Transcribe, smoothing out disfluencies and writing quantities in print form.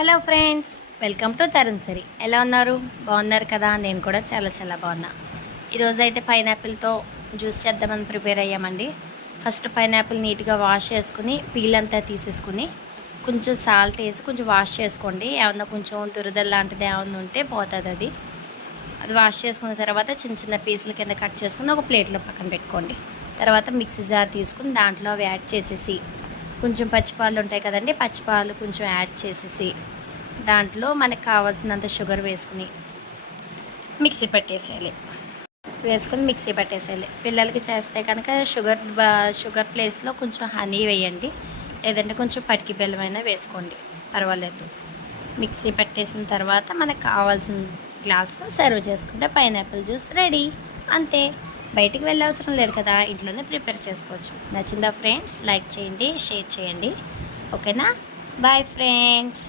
Hello friends, welcome to Tarun సరి. ఎలా ఉన్నారు? బాగున్నారు కదా? నేను కూడా చాలా బాగున్నా. ఈరోజు అయితే పైనాపిల్తో జ్యూస్ చేద్దామని ప్రిపేర్ అయ్యామండి. ఫస్ట్ పైనాపిల్ నీట్గా వాష్ చేసుకుని పీల్ అంతా తీసేసుకుని కొంచెం సాల్ట్ వేసి కొంచెం వాష్ చేసుకోండి. ఏమన్నా కొంచెం దురదలు లాంటిది ఏమన్నా ఉంటే పోతుంది. అది వాష్ చేసుకున్న తర్వాత చిన్న చిన్న పీసుల కింద కట్ చేసుకుని ఒక ప్లేట్లో పక్కన పెట్టుకోండి. తర్వాత మిక్సీ జార్ తీసుకుని దాంట్లో అవి యాడ్ చేసేసి కొంచెం పచ్చిపాలు ఉంటాయి కదండి, పచ్చిపాలు కొంచెం యాడ్ చేసేసి దాంట్లో మనకు కావాల్సినంత షుగర్ వేసుకుని మిక్సీ పట్టేసేయాలి. పిల్లలకి చేస్తే కనుక షుగర్ ప్లేస్లో కొంచెం హనీ వేయండి, లేదంటే కొంచెం పటికి బెల్లమైనా వేసుకోండి, పర్వాలేదు. మిక్సీ పట్టేసిన తర్వాత మనకు కావాల్సిన గ్లాస్లో సర్వ్ చేసుకుంటే పైనాపిల్ జ్యూస్ రెడీ. అంతే, బయటికి వెళ్ళే అవసరం లేదు కదా, ఇంట్లోనే ప్రిపేర్ చేసుకోవచ్చు. నచ్చిందా ఫ్రెండ్స్? లైక్ చేయండి, షేర్ చేయండి. ఓకేనా? Bye friends.